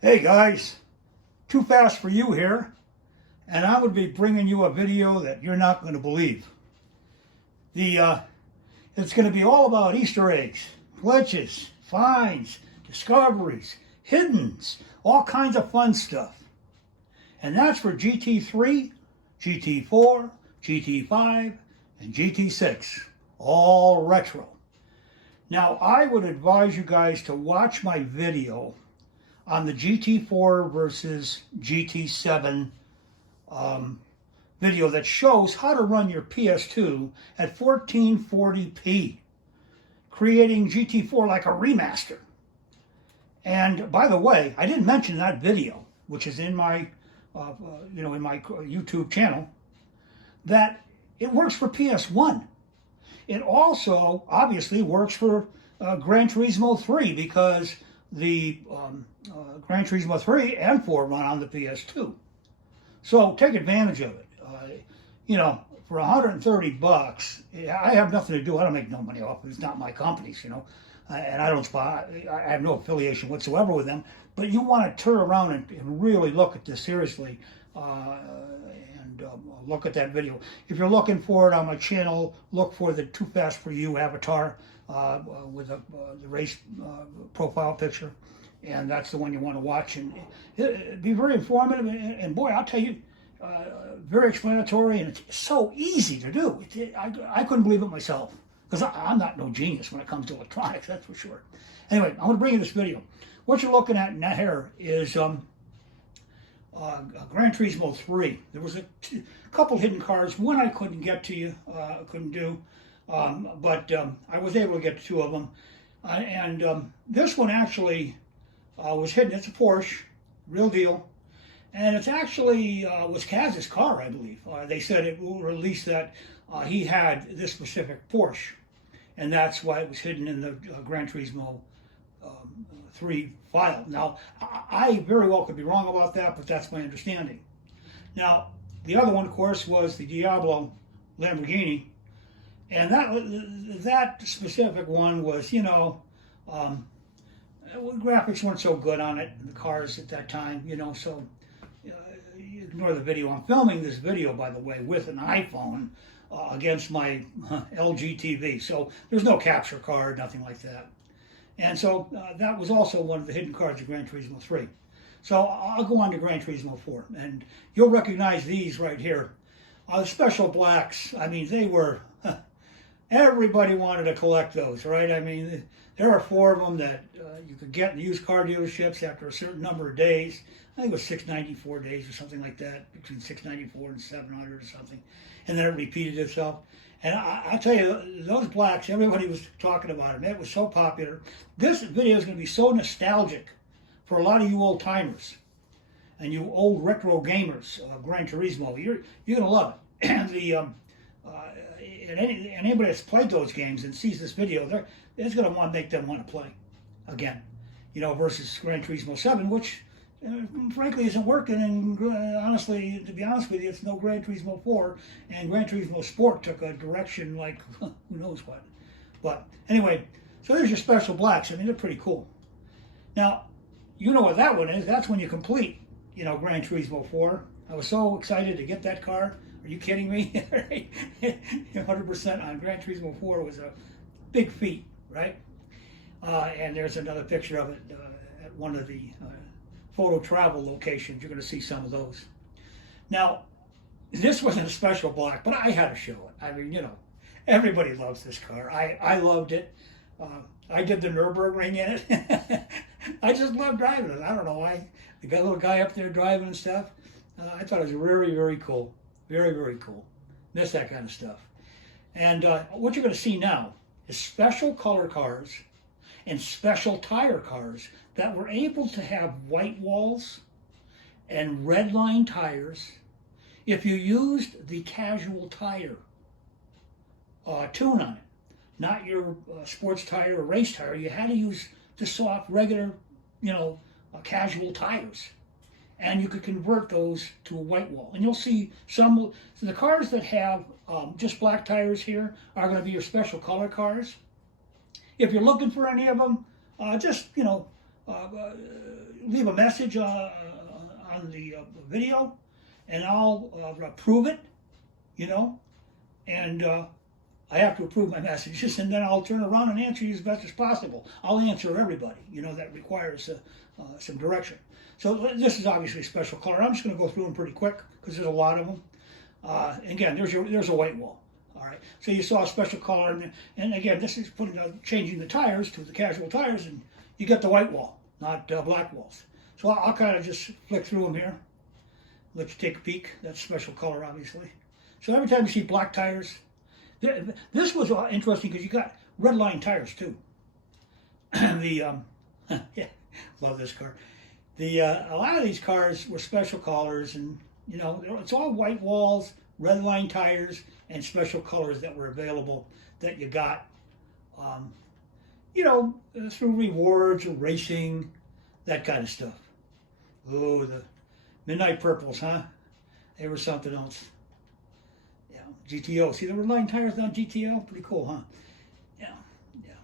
Hey guys, Too Fast for You here, and I would be bringing you a video that you're not going to believe. It's going to be all about Easter eggs, glitches, finds, discoveries, hiddens, all kinds of fun stuff. And that's for GT3, GT4, GT5, and GT6, all retro. Now I would advise you guys to watch my video on the GT4 versus GT7 video that shows how to run your PS2 at 1440p, creating GT4 like a remaster. And by the way, I didn't mention that video, which is in my, in my YouTube channel, that it works for PS1. It also obviously works for Gran Turismo 3 because the Gran Turismo 3 and 4 run on the PS2. So take advantage of it. For $130, I have nothing to do. I don't make no money off it. It's not my company's, and I don't spot. I have no affiliation whatsoever with them. But you want to turn around and really look at this seriously, and look at that video. If you're looking for it on my channel, look for the Too Fast for You avatar with the race profile picture, and that's the one you want to watch. And it'd be very informative, and boy, I'll tell you, very explanatory, and it's so easy to do. I couldn't believe it myself, because I'm not no genius when it comes to electronics, that's for sure. Anyway, I'm going to bring you this video. What you're looking at here is Gran Turismo 3. There was a couple hidden cards. One I couldn't get to you, couldn't do, but I was able to get two of them. And this one actually was hidden. It's a Porsche, real deal. And it's actually was Kaz's car, I believe. They said it will release that he had this specific Porsche, and that's why it was hidden in the Gran Turismo 3 file. Now, I very well could be wrong about that, but that's my understanding. Now, the other one, of course, was the Diablo Lamborghini, and that specific one was, graphics weren't so good on it, the cars at that time, so ignore the video. I'm filming this video, by the way, with an iPhone against my LG TV, so there's no capture card, nothing like that. And so that was also one of the hidden cards of Gran Turismo 3. So I'll go on to Gran Turismo 4, and you'll recognize these right here. The special blacks, I mean, they were, everybody wanted to collect those, right? I mean, there are 4 of them that you could get in used car dealerships after a certain number of days. I think it was 694 days or something like that, between 694 and 700 or something. And then it repeated itself. And I'll tell you, those blacks, everybody was talking about them. It was so popular. This video is going to be so nostalgic for a lot of you old timers and you old retro gamers. Gran Turismo, you're going to love it. And anybody that's played those games and sees this video, it's going to make them want to play again. Versus Gran Turismo 7, which frankly isn't working, and honestly, to be honest with you, it's no Gran Turismo 4, and Gran Turismo Sport took a direction like who knows what. But anyway, so there's your special blacks. I mean, they're pretty cool. Now, you know what that one is. That's when you complete, Gran Turismo 4. I was so excited to get that car. Are you kidding me? 100% on Gran Turismo 4 was a big feat, right? And there's another picture of it at one of the photo travel locations. You're going to see some of those. Now, this wasn't a special block, but I had to show it. I mean, everybody loves this car. I loved it. I did the Nürburgring in it. I just love driving it. I don't know why. The little guy up there driving and stuff. I thought it was very, very cool. Very, very cool. Miss that kind of stuff. And what you're going to see now is special color cars and special tire cars that were able to have white walls and red line tires if you used the casual tire tune on it. Not your sports tire or race tire. You had to use the soft, regular, casual tires. And you could convert those to a white wall. And you'll see so the cars that have just black tires here are going to be your special color cars. If you're looking for any of them, just, leave a message on the video, and I'll approve it, you know, and I have to approve my messages, and then I'll turn around and answer you as best as possible. I'll answer everybody, you know, that requires some direction. So this is obviously a special color. I'm just going to go through them pretty quick because there's a lot of them. Again, there's a white wall. All right. So you saw a special color, and again, this is changing the tires to the casual tires, and you get the white wall, not black walls. So I'll kind of just flick through them here. Let you take a peek. That's special color, obviously. So every time you see black tires, this was interesting because you got red line tires too. Yeah, love this car. A lot of these cars were special colors, and you know, it's all white walls, red line tires, and special colors that were available that you got, you know, through rewards or racing, that kind of stuff. Oh, the midnight purples, huh? They were something else. Yeah, GTO. See the red line tires on GTO? Pretty cool, huh? Yeah, yeah.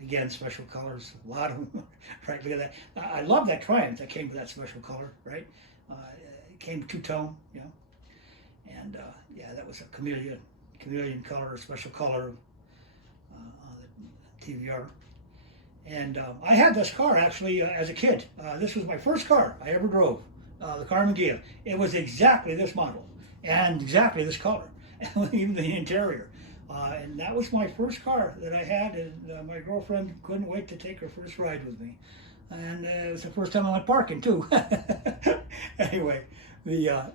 Again, special colors, a lot of them. Right, look at that. I love that Triumph that came with that special color, right? It came two-tone, you know. And yeah, that was a chameleon color, a special color on the TVR. And I had this car actually as a kid. This was my first car I ever drove, the Carmen Ghia. It was exactly this model and exactly this color, even the interior. And that was my first car that I had, and my girlfriend couldn't wait to take her first ride with me. And it was the first time I went parking too. Anyway,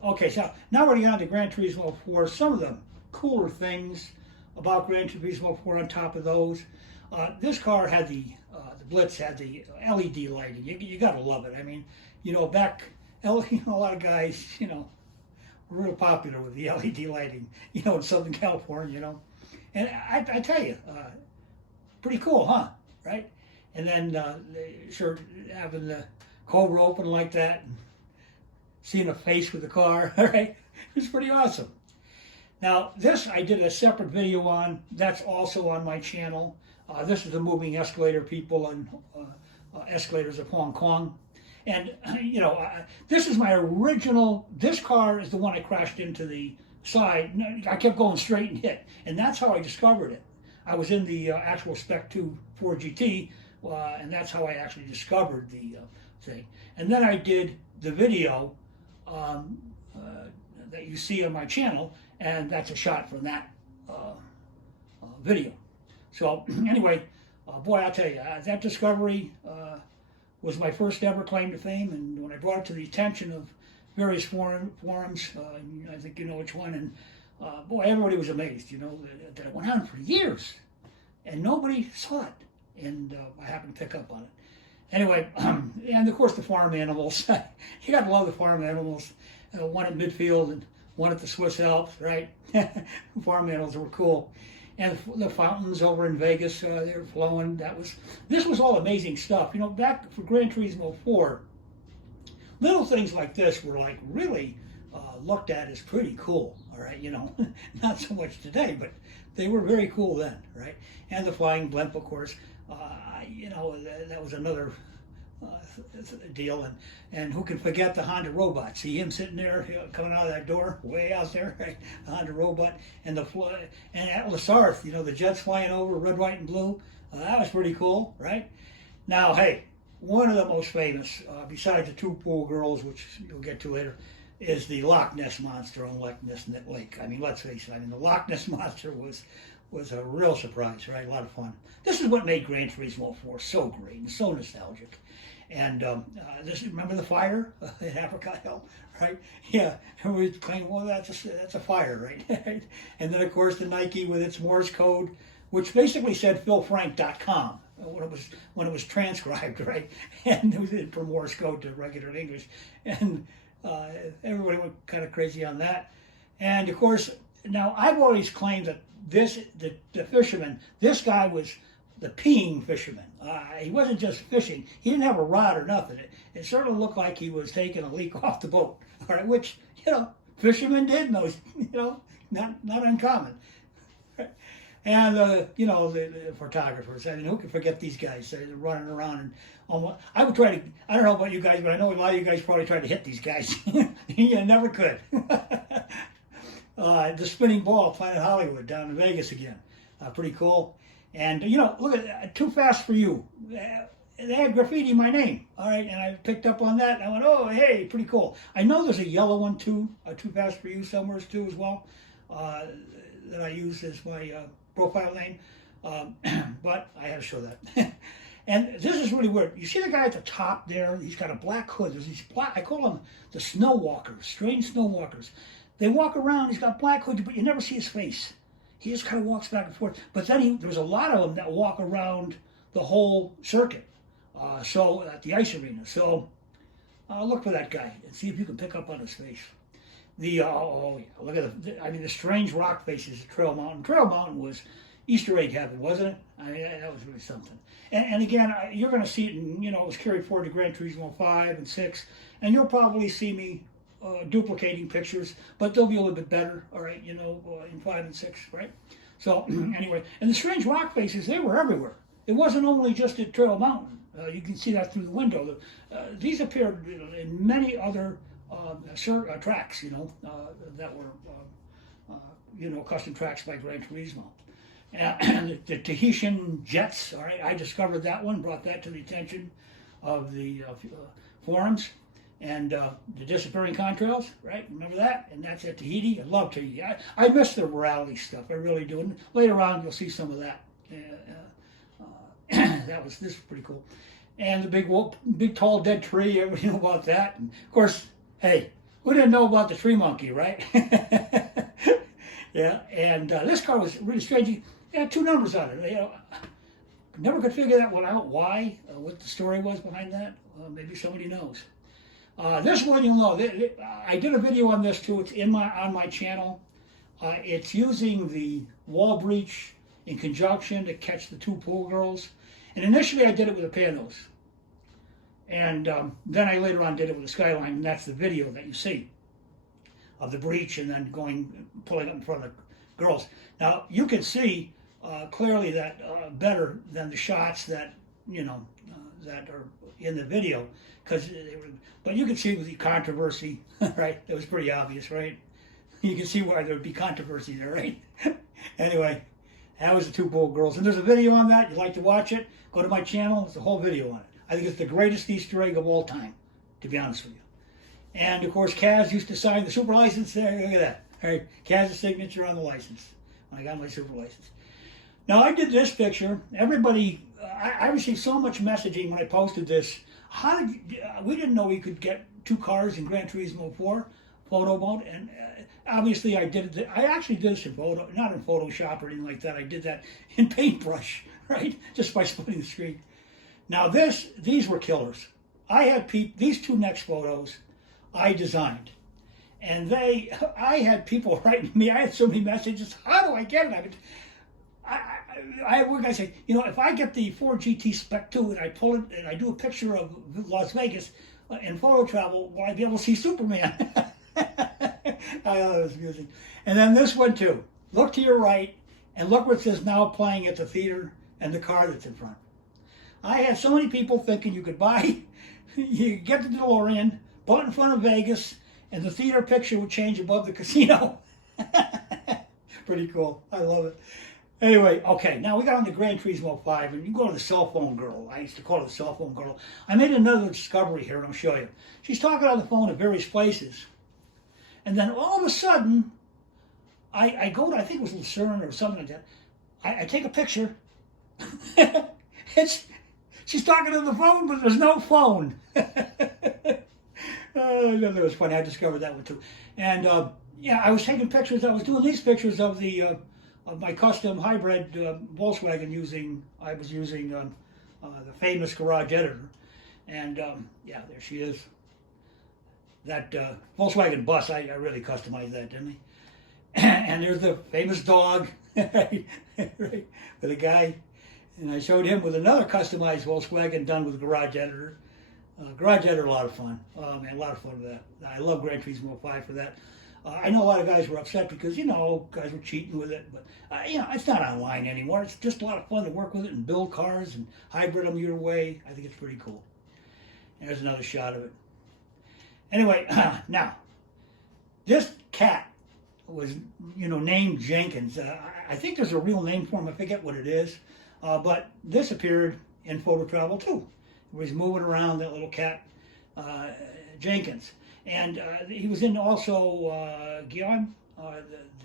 okay, so now we're getting on to Gran Turismo 4. Some of the cooler things about Gran Turismo 4 on top of those. This car had the Blitz had the LED lighting. You gotta love it. I mean, you know, a lot of guys, you know, were real popular with the LED lighting, you know, in Southern California, you know. And I tell you, pretty cool, huh? Right? And then sure having the Cobra open like that, and seeing a face with the car, all right? It was pretty awesome. Now, this I did a separate video on. That's also on my channel. This is the moving escalator people and escalators of Hong Kong. And, you know, this is my original, this car is the one I crashed into the side. I kept going straight and hit. And that's how I discovered it. I was in the actual Spec 2 Ford GT, and that's how I actually discovered the thing. And then I did the video that you see on my channel, and that's a shot from that video. So anyway, boy, I'll tell you, that discovery was my first ever claim to fame, and when I brought it to the attention of various forums, I think you know which one, and boy, everybody was amazed, you know, that it went on for years, and nobody saw it, and I happened to pick up on it. Anyway, and of course the farm animals, you gotta love the farm animals, one at midfield and one at the Swiss Alps, right? Farm animals were cool. And the fountains over in Vegas, they were flowing. This was all amazing stuff. You know, back for Gran Turismo 4, little things like this were like really looked at as pretty cool. All right, you know, not so much today, but they were very cool then, right? And the flying blimp, of course. You know, that was another deal. And who can forget the Honda robot? See him sitting there, you know, coming out of that door, way out there, right? The Honda robot, and and Atlas Arth, you know, the jets flying over, red, white, and blue. That was pretty cool, right? Now, hey, one of the most famous, besides the two pool girls, which you'll get to later, is the Loch Ness Monster on Loch Ness Lake. I mean, let's face it. I mean, the Loch Ness Monster was a real surprise, right? A lot of fun. This is what made Gran Turismo 4 so great and so nostalgic. And remember the fire in Apricot Hill, right? Yeah, everybody claimed, well, that's a fire, right? And then, of course, the Nike with its Morse code, which basically said philfrank.com when it was transcribed, right? And it was from Morse code to regular English. And everybody went kind of crazy on that. And, of course, now I've always claimed that the fisherman, this guy was the peeing fisherman. He wasn't just fishing. He didn't have a rod or nothing. It certainly looked like he was taking a leak off the boat, all right, which, you know, fishermen did know, you know, not uncommon. And you know, the photographers. I mean, who can forget these guys? They're running around and almost. I would try to. I don't know about you guys, but I know a lot of you guys probably tried to hit these guys. You never could. The spinning ball, Planet Hollywood, down in Vegas again. Pretty cool. And you know, look at Too Fast for You. They had graffiti my name, all right, and I picked up on that. And I went, oh, hey, pretty cool. I know there's a yellow one too, Too Fast for You somewhere too as well, that I use as my profile name, but I had to show that. And this is really weird. You see the guy at the top there? He's got a black hood. There's these black, I call them the snow walkers, strange snow walkers. They walk around, he's got black hoods, but you never see his face. He just kind of walks back and forth. But then there's a lot of them that walk around the whole circuit. So at the ice arena. So look for that guy and see if you can pick up on his face. Oh yeah, look at the strange rock faces at Trail Mountain. Trail Mountain was Easter egg heaven, wasn't it? I mean, that was really something. And again, you're going to see it, and you know, it was carried forward to Gran Turismo 5 and 6, and you'll probably see me duplicating pictures, but they'll be a little bit better, all right, you know, in 5 and 6, right? So anyway, and the strange rock faces, they were everywhere. It wasn't only just at Trail Mountain. You can see that through the window. These appeared in many other tracks, you know, that were, you know, custom tracks by Gran Turismo. And the Tahitian jets, all right, I discovered that one, brought that to the attention of the forums. And the disappearing contrails, right? Remember that? And that's at Tahiti. I love Tahiti. I miss the morality stuff. I really do. And later on, you'll see some of that. This is pretty cool. And the big tall dead tree. Everybody know about that. And of course, hey, who didn't know about the tree monkey, right? Yeah. And this car was really strange. It had 2 numbers on it. You know, never could figure that one out. Why? What the story was behind that? Maybe somebody knows. This one you'll know. I did a video on this too. It's on my channel. It's using the wall breach in conjunction to catch the 2 pool girls. And initially I did it with a panos. And then I later on did it with a skyline, and that's the video that you see of the breach and then pulling up in front of the girls. Now you can see clearly that better than the shots that, you know, that are in the video, but you can see with the controversy, right? It was pretty obvious, right? You can see why there would be controversy there, right? Anyway, that was the 2 pool girls, and there's a video on that. You'd like to watch it? Go to my channel. It's a whole video on it. I think it's the greatest Easter egg of all time, to be honest with you. And of course, Kaz used to sign the super license there. Look at that. All right, Kaz's signature on the license when I got my super license. Now I did this picture. Everybody, I received so much messaging when I posted this. We didn't know we could get 2 cars in Gran Turismo 4 photo mode, and obviously I did it. I actually did this in not in Photoshop or anything like that. I did that in Paintbrush, right? Just by splitting the screen. Now these were killers. I had these 2 next photos I designed, and I had people writing me. I had so many messages. How do I get it? What can I say? You know, if I get the Ford GT Spec 2 and I pull it and I do a picture of Las Vegas in photo travel, will I be able to see Superman? I thought it was amusing. And then this one too. Look to your right and look what it says now playing at the theater and the car that's in front. I had so many people thinking you could you could get the DeLorean, pull it in front of Vegas, and the theater picture would change above the casino. Pretty cool. I love it. Anyway, okay, now we got on to Gran Turismo 5, and you go to the cell phone girl. I used to call her the cell phone girl. I made another discovery here, and I'll show you. She's talking on the phone at various places. And then all of a sudden, I go to, I think it was Lucerne or something like that. I take a picture. She's talking on the phone, but there's no phone. Oh, that was funny. I discovered that one too. And yeah, I was taking pictures. I was doing these pictures of my custom hybrid Volkswagen I was using the famous garage editor. And yeah, there she is. That Volkswagen bus, I really customized that, didn't I? And there's the famous dog, right, with a guy. And I showed him with another customized Volkswagen done with garage editor. Garage editor, a lot of fun. Man, a lot of fun with that. I love Gran Turismo 5 for that. I know a lot of guys were upset because, you know, guys were cheating with it, but, you know, it's not online anymore. It's just a lot of fun to work with it and build cars and hybrid them your way. I think it's pretty cool. And there's another shot of it. Anyway, now, this cat was, you know, named Jenkins. I think there's a real name for him. I forget what it is. But this appeared in Photo Travel too. He was moving around, that little cat, Jenkins. And he was in also Gion,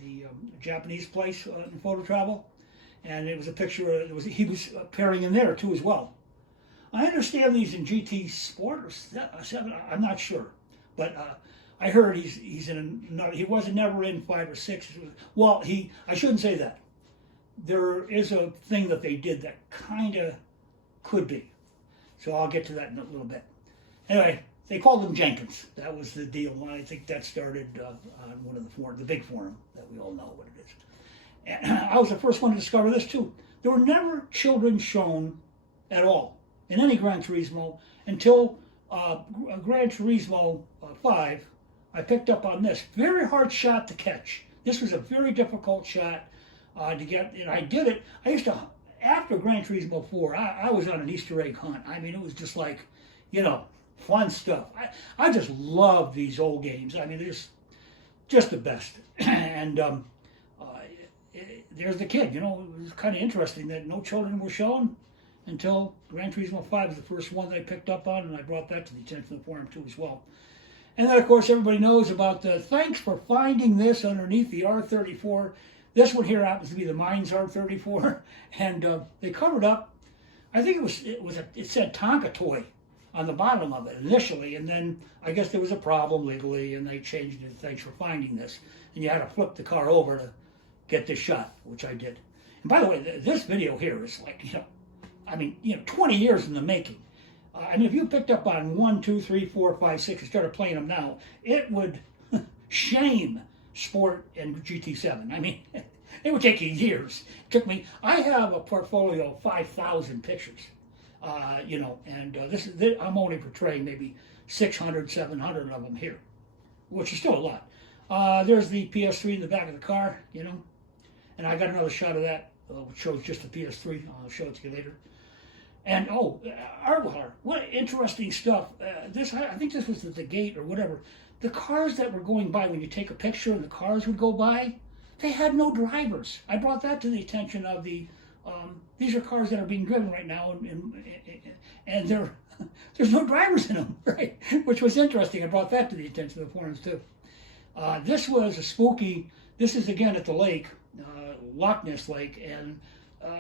the Japanese place in Photo Travel. And it was a picture, he was appearing in there too as well. I understand these in GT Sport or 7, I'm not sure. But I heard he's in another, he wasn't never in 5 or 6. Well, I shouldn't say that. There is a thing that they did that kind of could be. So I'll get to that in a little bit. Anyway, they called him Jenkins. That was the deal. I think that started on one of the big forum that we all know what it is. And I was the first one to discover this too. There were never children shown at all in any Gran Turismo until Gran Turismo 5. I picked up on this. Very hard shot to catch. This was a very difficult shot to get, and I did it. I used to, after Gran Turismo 4, I was on an Easter egg hunt. I mean, it was just like, you know, fun stuff. I just love these old games. I mean, they're just the best. And there's the kid, you know, it was kind of interesting that no children were shown until Gran Turismo 5 was the first one that I picked up on, and I brought that to the attention of the forum too as well. And then, of course, everybody knows about the thanks for finding this underneath the R34. This one here happens to be the Mines R34, and they covered up. I think it said Tonka toy on the bottom of it initially, and then I guess there was a problem legally, and they changed it. Thanks for finding this, and you had to flip the car over to get this shot, which I did. And by the way, this video here is like, you know, I mean, you know, 20 years in the making. I mean, if you picked up on 1, 2, 3, 4, 5, 6 and started playing them now, it would shame Sport and GT7. I mean, it would take you years. It took me, I have a portfolio of 5,000 pictures, you know, and I'm only portraying maybe 600, 700 of them here, which is still a lot. There's the PS3 in the back of the car, you know, and I got another shot of that, which shows just the PS3. I'll show it to you later. And Arwar, what interesting stuff. I think this was at the gate or whatever. The cars that were going by, when you take a picture and the cars would go by, they had no drivers. I brought that to the attention of these are cars that are being driven right now, and there's no drivers in them, right? Which was interesting. I brought that to the attention of the forums too. This was a spooky, this is again at the lake, Loch Ness Lake, and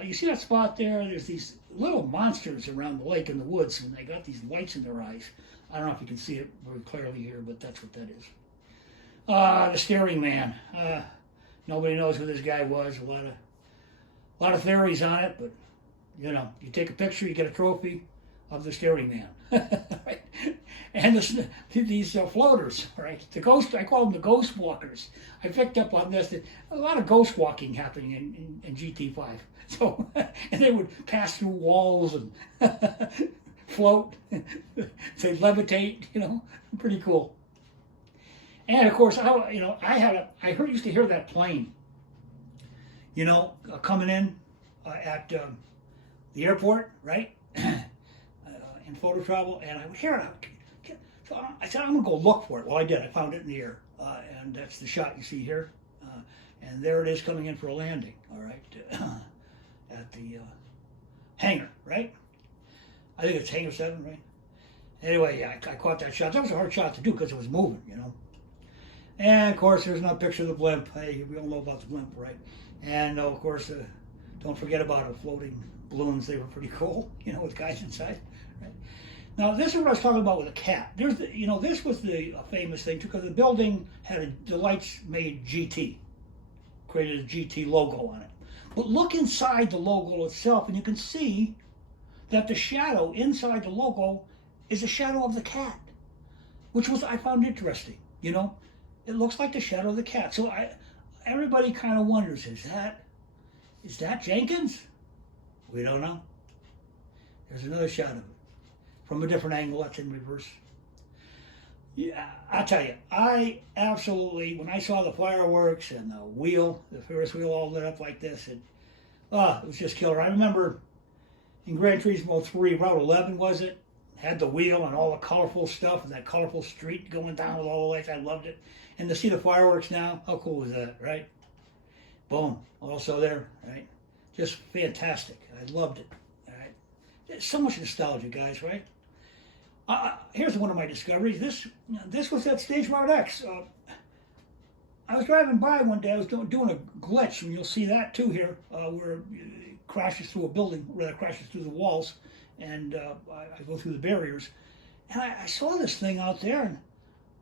you see that spot there? There's these little monsters around the lake in the woods, and they got these lights in their eyes. I don't know if you can see it very clearly here, but that's what that is. The steering man. Nobody knows who this guy was. A lot of theories on it, but you know, you take a picture, you get a trophy of the steering man. Right? And these floaters, right? The ghost. I call them the ghost walkers. I picked up on this. A lot of ghost walking happening in GT5. So, and they would pass through walls and float. They levitate. You know, pretty cool. And of course, I used to hear that plane. You know, coming in at the airport, right? In Photo Travel, and I would hear it. So I said, I'm going to go look for it. Well, I did. I found it in the air, and that's the shot you see here. And there it is coming in for a landing, all right, at the hangar, right? I think it's hangar 7, right? Anyway, yeah, I caught that shot. That was a hard shot to do because it was moving, you know. And, of course, there's another picture of the blimp. Hey, we all know about the blimp, right? And, of course, don't forget about the floating balloons. They were pretty cool, you know, with guys inside. Right? Now, this is what I was talking about with a cat. This was the famous thing, because the building had the lights made GT, created a GT logo on it. But look inside the logo itself, and you can see that the shadow inside the logo is the shadow of the cat, which I found interesting, you know. It looks like the shadow of the cat. So everybody kind of wonders, is that Jenkins? We don't know. There's another shot of it from a different angle. That's in reverse. Yeah, I tell you, I absolutely, when I saw the fireworks and the wheel, the Ferris wheel all lit up like this, it was just killer. I remember in Gran Turismo 3, Route 11 was it? Had the wheel and all the colorful stuff and that colorful street going down with all the lights. I loved it. And to see the fireworks now, how cool was that, right? Boom, also there, right? Just fantastic. I loved it, all right? There's so much nostalgia, guys, right? Here's one of my discoveries. This was at Stage Route X. I was driving by one day. I was doing a glitch, and you'll see that too here, where it crashes through a building, rather crashes through the walls, and I go through the barriers. And I saw this thing out there,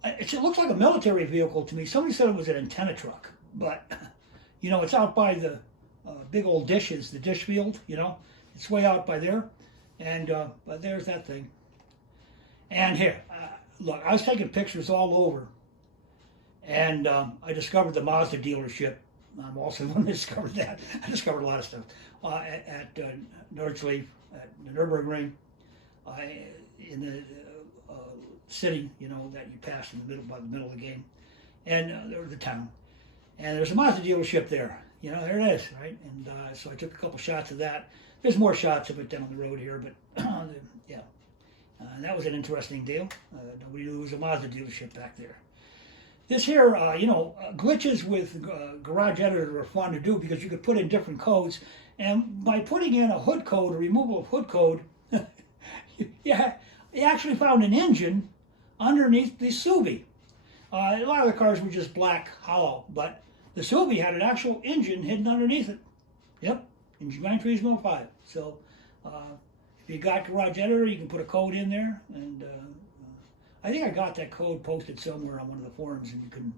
and it looks like a military vehicle to me. Somebody said it was an antenna truck, but it's out by the big old dishes, the dish field. It's way out by there, and but there's that thing. And here, look, I was taking pictures all over, and I discovered the Mazda dealership. I'm also the one that discovered that. I discovered a lot of stuff at Nordschleife, at the Nürburgring, in the city, that you pass in the middle, by the middle of the game, and or the town. And there's a Mazda dealership there. There it is, right? And so I took a couple shots of that. There's more shots of it down the road here, but yeah. And that was an interesting deal. Nobody knew there was a Mazda dealership back there. This here, glitches with Garage Editor are fun to do because you could put in different codes. And by putting in a hood code, a removal of hood code, you actually found an engine underneath the Subi. A lot of the cars were just black, hollow, but the Subi had an actual engine hidden underneath it. Yep, in Gran Turismo 5. So, if you got Garage Editor, you can put a code in there, and I think I got that code posted somewhere on one of the forums, and you can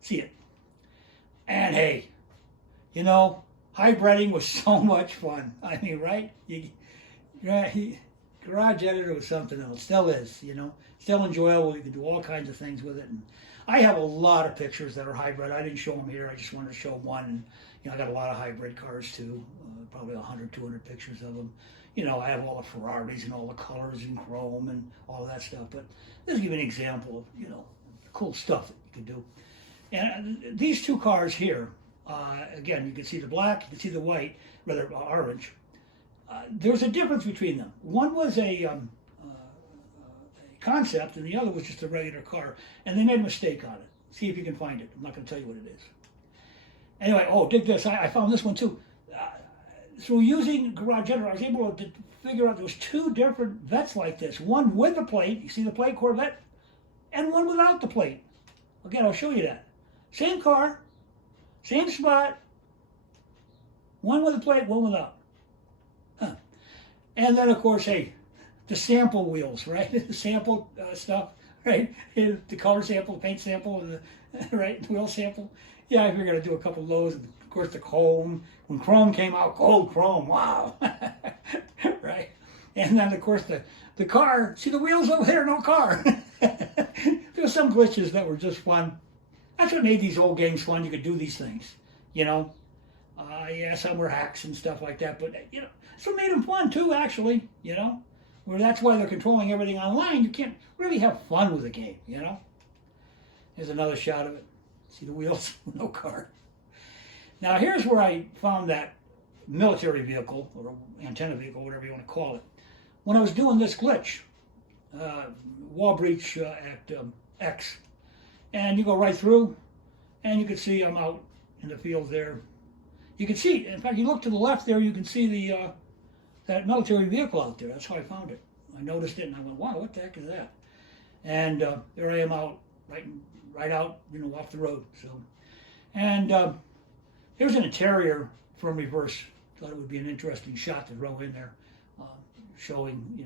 see it. And hey, hybriding was so much fun. I mean, right? Garage Editor was something else. Still is, still enjoyable. You can do all kinds of things with it. And I have a lot of pictures that are hybrid. I didn't show them here. I just wanted to show one. And, I got a lot of hybrid cars too, probably 100, 200 pictures of them. I have all the Ferraris and all the colors and chrome and all of that stuff. But this will give you an example of, cool stuff that you can do. And these two cars here, again, you can see the black, you can see the white, rather orange. There's a difference between them. One was a concept, and the other was just a regular car. And they made a mistake on it. See if you can find it. I'm not going to tell you what it is. Anyway, dig this. I found this one too. Through using Garage Editor, I was able to figure out there was two different vets like this. One with the plate, you see the plate, Corvette, and one without the plate. Again, I'll show you that. Same car, same spot, one with a plate, one without. Huh. And then, of course, hey, the sample wheels, right? The sample stuff, right? The color sample, the paint sample, and the right, the wheel sample. Yeah, I figured I'd do a couple of those. And of course, the chrome. When chrome came out, gold chrome, wow. Right? And then, of course, the car. See the wheels over there? No car. There were some glitches that were just fun. That's what made these old games fun. You could do these things, Yeah, some were hacks and stuff like that. But, that's what made them fun, too, actually, Where that's why they're controlling everything online. You can't really have fun with a game, Here's another shot of it. See the wheels? No car. Now here's where I found that military vehicle, or antenna vehicle, whatever you want to call it. When I was doing this glitch, wall breach at X, and you go right through, and you can see I'm out in the field there. You can see, in fact, you look to the left there, you can see the that military vehicle out there. That's how I found it. I noticed it, and I went, wow, what the heck is that? And there I am out, right out, off the road. So, and here's an interior from reverse. Thought it would be an interesting shot to throw in there, showing,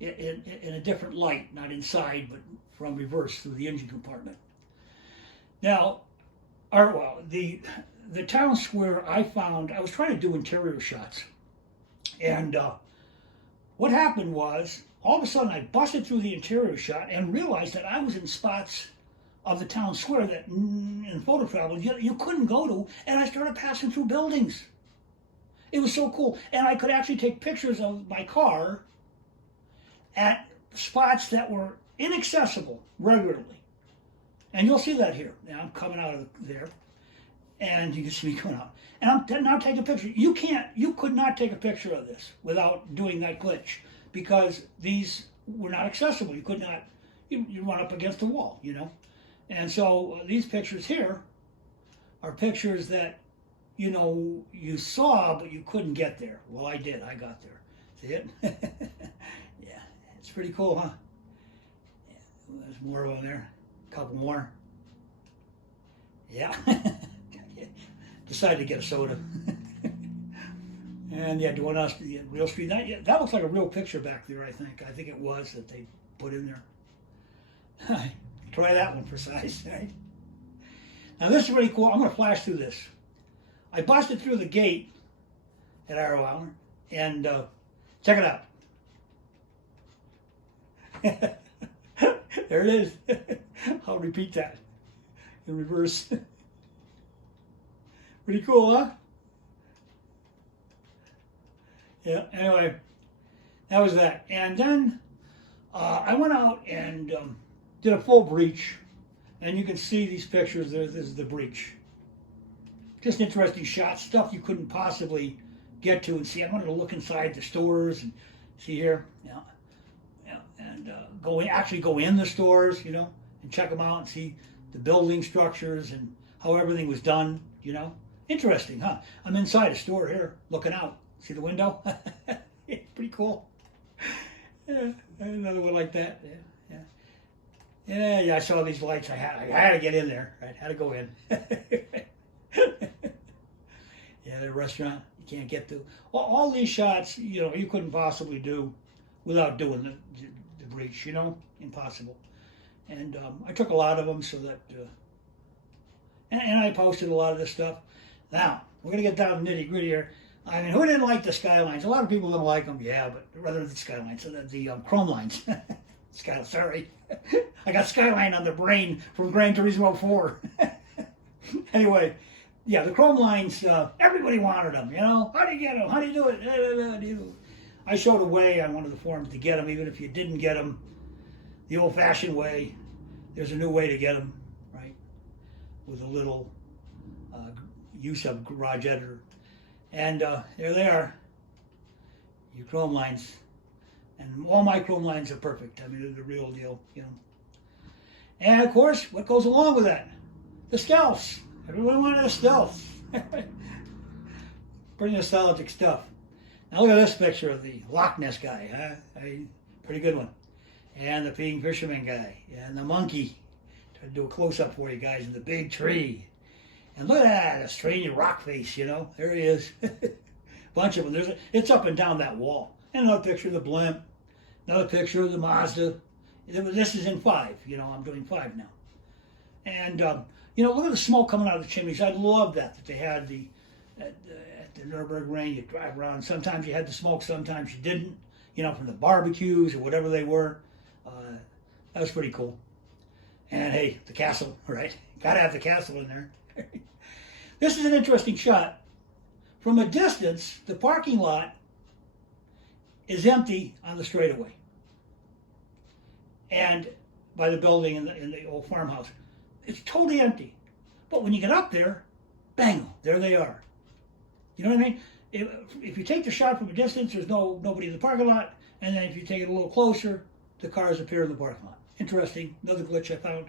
in a different light, not inside, but from reverse through the engine compartment. Now, the town square I found, I was trying to do interior shots, and what happened was, all of a sudden I busted through the interior shot and realized that I was in spots of the town square that in photo travel you couldn't go to, and I started passing through buildings. It was so cool, and I could actually take pictures of my car at spots that were inaccessible regularly. And you'll see that here. Now I'm coming out of there, and you can see me coming out. And I'm now taking a picture. You could not take a picture of this without doing that glitch, because these were not accessible. You could not, you run up against the wall, you know. And so these pictures here are pictures that, you know, you saw, but you couldn't get there. Well, I did. I got there. See it? Yeah, it's pretty cool, huh? Yeah, there's more of them there. A couple more. Yeah. Decided to get a soda. And yeah, doing us the real street. That looks like a real picture back there, I think. I think it was that they put in there. Try that one for size, right? Now this is really cool. I'm going to flash through this. I busted through the gate at Arrow Hour, and check it out. There it is. I'll repeat that in reverse. Pretty cool, huh? Yeah, anyway, that was that. And then I went out and did a full breach, and you can see these pictures. This is the breach. Just interesting shots, stuff you couldn't possibly get to and see. I wanted to look inside the stores and see here, and actually go in the stores, you know, and check them out and see the building structures and how everything was done, you know. Interesting, huh? I'm inside a store here, looking out. See the window? Pretty cool. Yeah, another one like that. Yeah. I saw these lights. I had to get in there. Right? Had to go in. Yeah, the restaurant you can't get to. All these shots, you know, you couldn't possibly do without doing the breach. You know, impossible. And I took a lot of them so that, and I posted a lot of this stuff. Now we're gonna get down to nitty gritty here. I mean, who didn't like the skylines? A lot of people don't like them, yeah, but rather the skylines, the chrome lines. Sorry. I got skyline on the brain from Gran Turismo 4. Anyway, yeah, the chrome lines, everybody wanted them, you know? How do you get them? How do you do it? I showed a way on one of the forums to get them, even if you didn't get them the old-fashioned way. There's a new way to get them, right? With a little use of garage editor. And there they are, your chrome lines. And all my chrome lines are perfect. I mean, they're the real deal, you know. And of course, what goes along with that? The stealths. Everyone wanted a stealth. Pretty nostalgic stuff. Now look at this picture of the Loch Ness guy, huh? Pretty good one. And the peeing fisherman guy. And the monkey. Try to do a close-up for you guys in the big tree. And look at that, a strange rock face, you know. There he is. Bunch of them. It's up and down that wall. And another picture of the blimp. Another picture of the Mazda. This is in 5. You know, I'm doing 5 now. And, you know, look at the smoke coming out of the chimneys. I love that they had at the Nürburgring, you drive around. Sometimes you had the smoke, sometimes you didn't. You know, from the barbecues or whatever they were. That was pretty cool. And, hey, the castle, right? Got to have the castle in there. This is an interesting shot. From a distance, the parking lot is empty on the straightaway, and by the building in the old farmhouse, it's totally empty. But when you get up there, bang, there they are. You know what I mean? If you take the shot from a distance, there's nobody in the parking lot, and then if you take it a little closer, the cars appear in the parking lot. Interesting. Another glitch I found.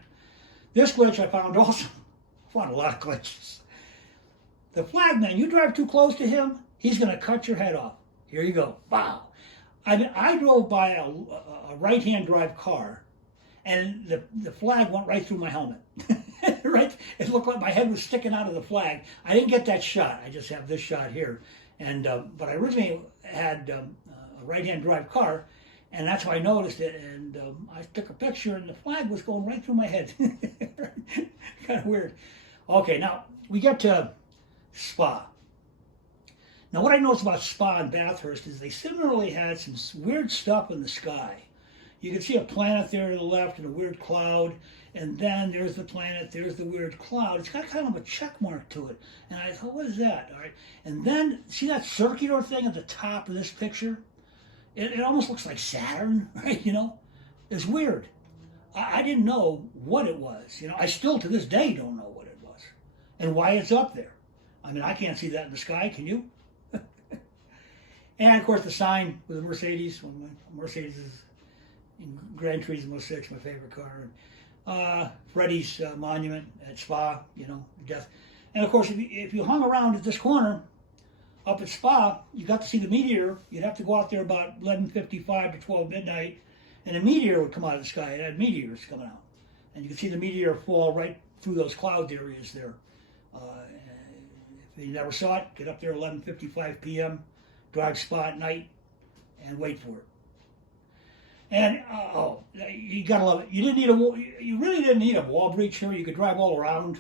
This glitch I found also. I found a lot of glitches. The flagman, you drive too close to him, he's going to cut your head off. Here you go. Wow. I mean, I drove by a right-hand drive car, and the flag went right through my helmet. Right? It looked like my head was sticking out of the flag. I didn't get that shot. I just have this shot here. And but I originally had a right-hand drive car, and that's why I noticed it. And I took a picture, and the flag was going right through my head. Kind of weird. Okay, now we get to Spa. Now what I noticed about Spa and Bathurst is they similarly had some weird stuff in the sky. You can see a planet there to the left and a weird cloud, and then there's the planet, there's the weird cloud. It's got kind of a check mark to it. And I thought, what is that? All right. And then, see that circular thing at the top of this picture? It almost looks like Saturn, right, you know? is weird. I didn't know what it was. You know, I still to this day don't know what it was and why it's up there. I mean, I can't see that in the sky, can you? And of course the sign with the Mercedes. Mercedes is in Gran Turismo 6, my favorite car. And Freddie's monument at Spa, you know, death. And of course, if you hung around at this corner up at Spa, you got to see the meteor. You'd have to go out there about 11:55 to 12 midnight, and a meteor would come out of the sky. It had meteors coming out, and you could see the meteor fall right through those cloud areas there. If you never saw it, get up there 11:55 p.m., drive Spa at night, and wait for it. And you gotta love it. You didn't need you really didn't need a wall breach here. You could drive all around,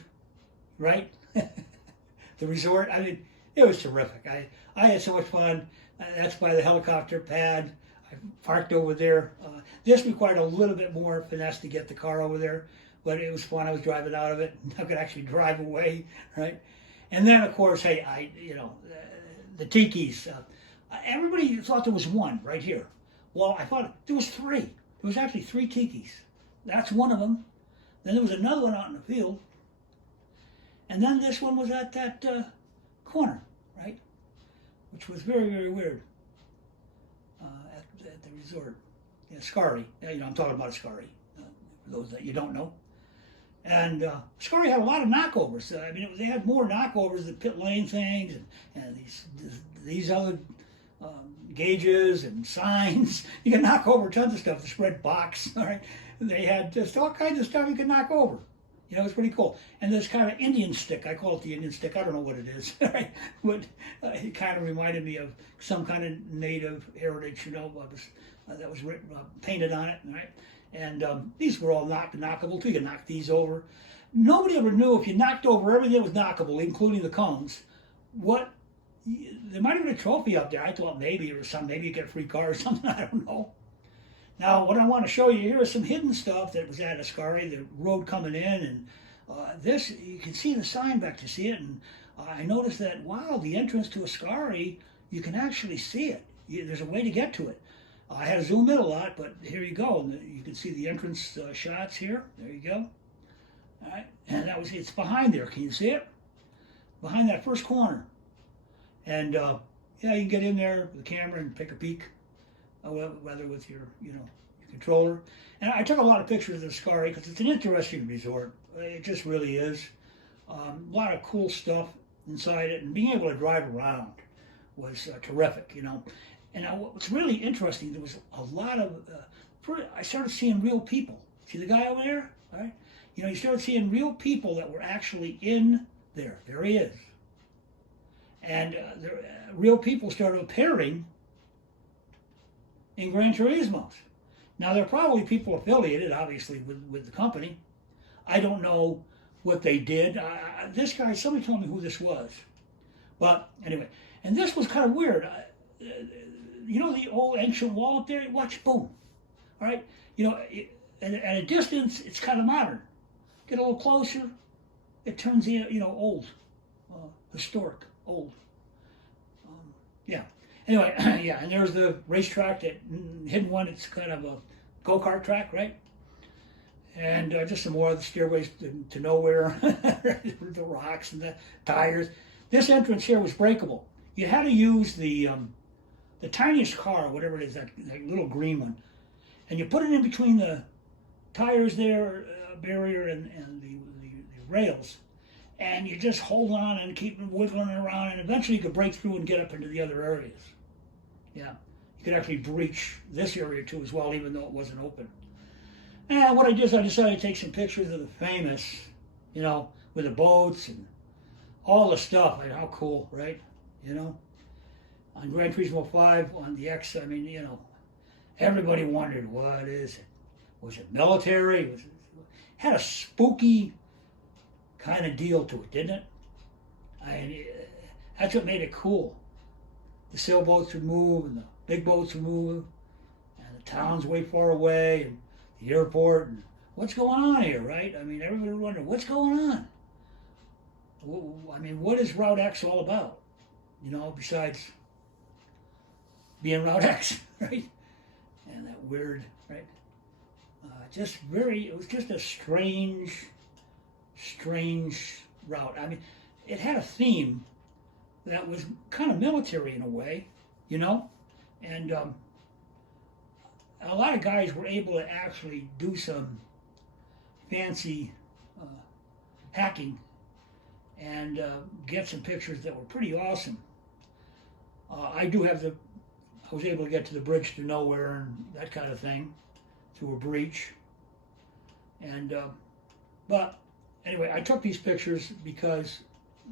right? The resort. I mean, it was terrific. I had so much fun. That's by the helicopter pad. I parked over there. This required a little bit more finesse to get the car over there, but it was fun. I was driving out of it. I could actually drive away, right? And then, of course, hey, the tikis. Everybody thought there was one right here. Well, I thought there was three. There was actually three tikis. That's one of them. Then there was another one out in the field. And then this one was at that corner, right? Which was very, very weird at the resort. Yeah, Scary. You know, I'm talking about Scary, for those that you don't know. And Scary had a lot of knockovers. I mean, they had more knockovers than pit lane things and these other gauges and signs. You can knock over tons of stuff. The spread box, all right? They had just all kinds of stuff you could knock over. You know, it's pretty cool. And this kind of Indian stick, I call it the Indian stick. I don't know what it is, right? But it kind of reminded me of some kind of native heritage, you know, that was written, painted on it, right? And these were all knockable too. You could knock these over. Nobody ever knew if you knocked over everything that was knockable, including the cones, there might have been a trophy up there. I thought maybe it was maybe you get a free car or something. I don't know. Now, what I want to show you here is some hidden stuff that was at Ascari, the road coming in, and this, you can see the sign back to see it, and I noticed that, wow, the entrance to Ascari, you can actually see it. There's a way to get to it. I had to zoom in a lot, but here you go. You can see the entrance shots here. There you go. All right, and it's behind there. Can you see it? Behind that first corner. And yeah, you can get in there with the camera and take a peek, whether with your controller. And I took a lot of pictures of the Ascari because it's an interesting resort. It just really is. A lot of cool stuff inside it, and being able to drive around was terrific, you know. And what's really interesting, there was a lot of, I started seeing real people. See the guy over there? All right? You know, you started seeing real people that were actually in there. There he is. And real people started appearing in Gran Turismos. Now, they're probably people affiliated, obviously, with the company. I don't know what they did. This guy, somebody told me who this was. But anyway, and this was kind of weird. You know the old ancient wall up there? Watch, boom. All right? You know, at a distance, it's kind of modern. Get a little closer, it turns, old, historic, old. Yeah. Anyway, yeah, and there's the racetrack, that hidden one. It's kind of a go-kart track, right? And just some more of the stairways to nowhere, the rocks and the tires. This entrance here was breakable. You had to use the tiniest car, whatever it is, that little green one, and you put it in between the tires there, barrier and the rails, and you just hold on and keep wiggling around, and eventually you could break through and get up into the other areas. Yeah, you could actually breach this area too as well, even though it wasn't open. And what I did is I decided to take some pictures of the famous, you know, with the boats and all the stuff. Like, how cool, right? You know, on Gran Turismo 5, on the X, I mean, you know, everybody wondered, what is it? Was it military? It had a spooky kind of deal to it, didn't it? That's what made it cool. The sailboats would move, and the big boats would move, and the town's way far away, and the airport, and what's going on here, right? I mean, everybody would wonder, what's going on? I mean, what is Route X all about? You know, besides being Route X, right? And that weird, right? it was just a strange route. I mean, it had a theme that was kind of military in a way, you know, and a lot of guys were able to actually do some fancy uh, hacking and get some pictures that were pretty awesome. I was able to get to the bridge to nowhere and that kind of thing through a breach. And, but anyway, I took these pictures because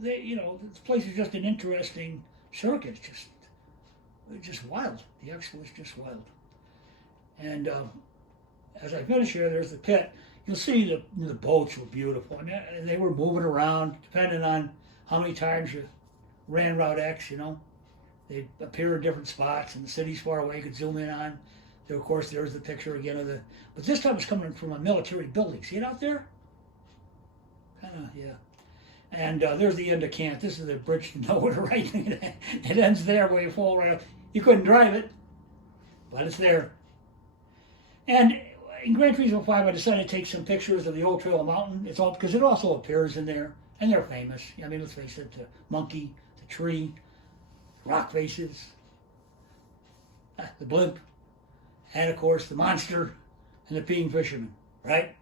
this place is just an interesting circuit. It's just wild. The expo is just wild. And as I finish here, there's the pit. You'll see the boats were beautiful, and they were moving around depending on how many times you ran Route X. They appear in different spots, and the city's far away. You could zoom in on. There, of course, there's the picture again of the. But this time it's coming from a military building. See it out there? Kind of, yeah. And there's the end of Kant. This is the bridge to nowhere, right? It ends there where you fall right up. You couldn't drive it, but it's there. And in Gran Turismo 5, I decided to take some pictures of the Old Trail Mountain. It's all because it also appears in there, and they're famous. I mean, let's face it: the monkey, the tree, rock faces, the blimp, and of course the monster and the peeing fisherman. Right?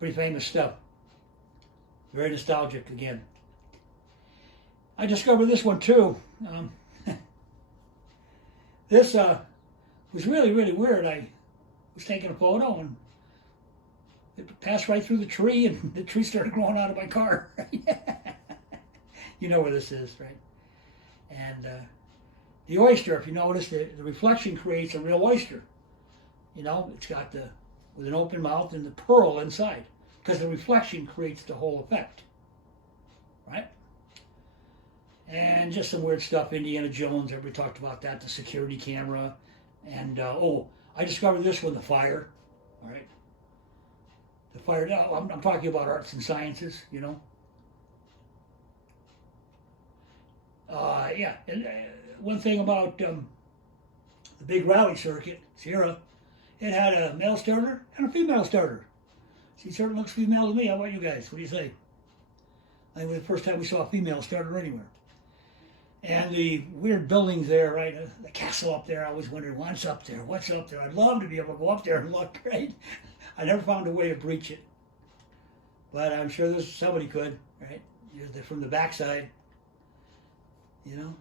Pretty famous stuff. Very nostalgic again. I discovered this one too. This was really, really weird. I was taking a photo and it passed right through the tree and the tree started growing out of my car. You know where this is, right? And the oyster, if you notice, the reflection creates a real oyster. It's got with an open mouth and the pearl inside. Because the reflection creates the whole effect, right? And just some weird stuff, Indiana Jones, everybody talked about that, the security camera. And, I discovered this one, the fire, all right? The fire, I'm talking about arts and sciences, Yeah, and one thing about the big rally circuit, Sierra, it had a male starter and a female starter. She certainly looks female to me. How about you guys? What do you say? I think it was the first time we saw a female starter anywhere. And the weird buildings there, right? The castle up there, I always wondered, what's up there? What's up there? I'd love to be able to go up there and look, right? I never found a way to breach it. But I'm sure somebody could, right? From the backside. Kind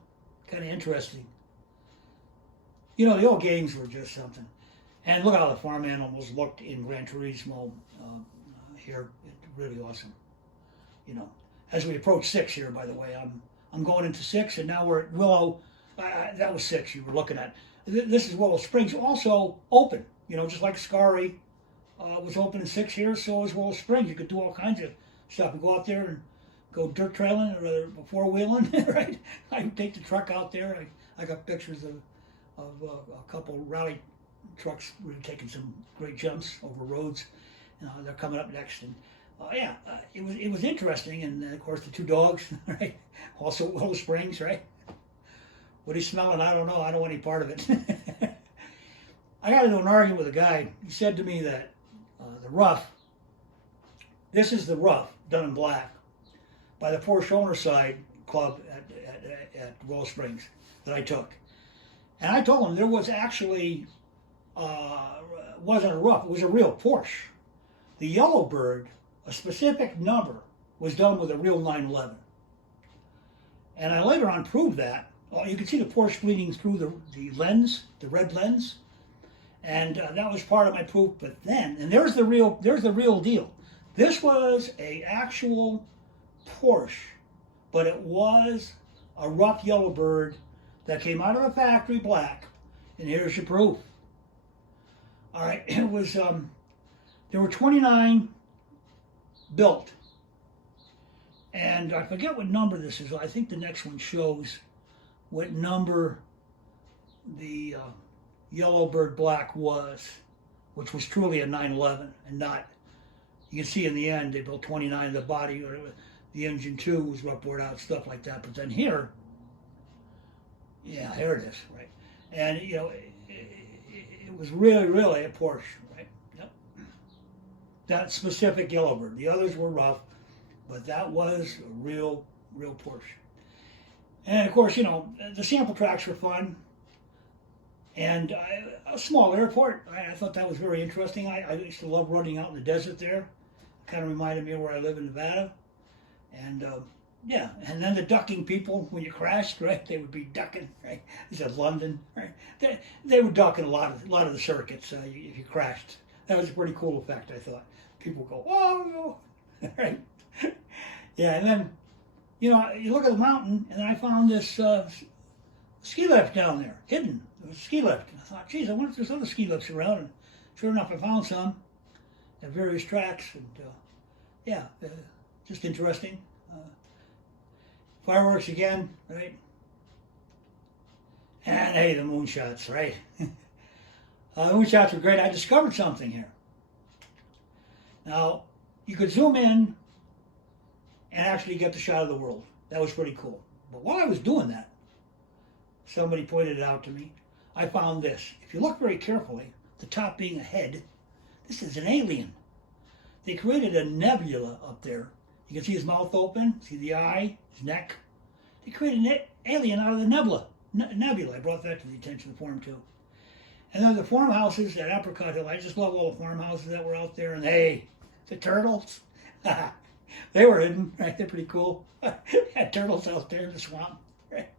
of interesting. The old games were just something. And look how the farm animals looked in Gran Turismo here. It's really awesome. As we approach 6 here, by the way, I'm going into 6, and now we're at Willow. That was 6 you were looking at. This is Willow Springs, also open. Just like Scary was open in 6 here, so is Willow Springs. You could do all kinds of stuff. You go out there and go dirt trailing or four wheeling, right? I take the truck out there. I got pictures of a couple rally trucks really taking some great jumps over roads. They're coming up next, and it was interesting. And of course the 2 dogs, right? Also Willow Springs, right? What he's smelling, I don't know. I don't want any part of it. I got into an argument with a guy. He said to me that the rough. This is the rough done in black by the Porsche Ownerside Club at Willow Springs that I took, and I told him there was actually. Wasn't a rough, it was a real Porsche. The Yellowbird, a specific number, was done with a real 911. And I later on proved that. Well, you can see the Porsche bleeding through the lens, the red lens. And that was part of my proof. But then, and there's the real deal. This was a actual Porsche, but it was a rough Yellowbird that came out of the factory black. And here's your proof. All right, it was, there were 29 built. And I forget what number this is. I think the next one shows what number the Yellowbird Black was, which was truly a 911 and not, you can see in the end, they built 29 of the body, or the engine too was rough bored out, stuff like that. But then here, yeah, here it is, right? And, it was really, really a Porsche, right? that specific Yellowbird. The others were rough, but that was a real Porsche. And of course, you know, the sample tracks were fun. And a small airport, I thought that was very interesting. I used to love running out in the desert there. Kind of reminded me of where I live in Nevada. And yeah, and then the ducking people, when you crashed, right, they would be ducking, right? This is London, right? They would duck in a lot of the circuits if you crashed. That was a pretty cool effect, I thought. People go, whoa, right? Yeah, and then, you know, you look at the mountain, and I found this ski lift down there, hidden. It was a ski lift. And I thought, geez, I wonder if there's other ski lifts around. And sure enough, I found some at various tracks. And yeah, just interesting. Fireworks again, right? And hey, the moonshots, right? The moonshots were great. I discovered something here. Now, you could zoom in and actually get the shot of the world. That was pretty cool. But while I was doing that, somebody pointed it out to me. I found this. If you look very carefully, the top being a head, this is an alien. They created a nebula up there. You can see his mouth open, see the eye, his neck. They created an alien out of the nebula. Nebula. I brought that to the attention of the forum too. And then the farmhouses at Apricot Hill. I just love all the farmhouses that were out there. And hey, the turtles. They were hidden, right? They're pretty cool. Had turtles out there in the swamp, right?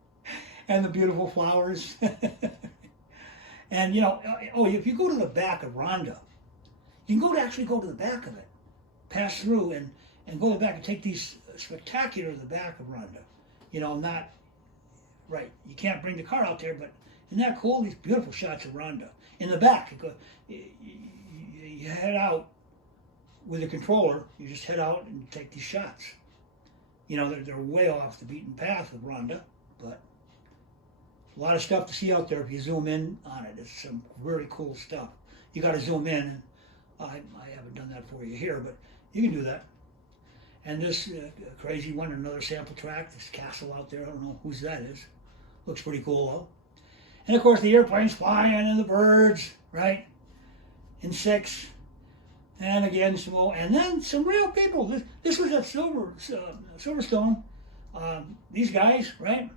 And the beautiful flowers. And you know, oh, if you go to the back of Rhonda, you can actually go to the back of it, pass through and go to the back and take these spectacular to the back of Rhonda. You know, not, right, you can't bring the car out there, but isn't that cool? These beautiful shots of Rhonda. In the back, you head out with the controller, you just head out and take these shots. You know, they're way off the beaten path of Rhonda, but a lot of stuff to see out there if you zoom in on it. It's some very cool stuff. You got to zoom in. I haven't done that for you here, but you can do that. And this crazy one, another sample track, this castle out there, I don't know whose that is. Looks pretty cool though. And of course the airplanes flying and the birds, right? In 6. And again, some more, and then some real people. This was at Silverstone. These guys, right?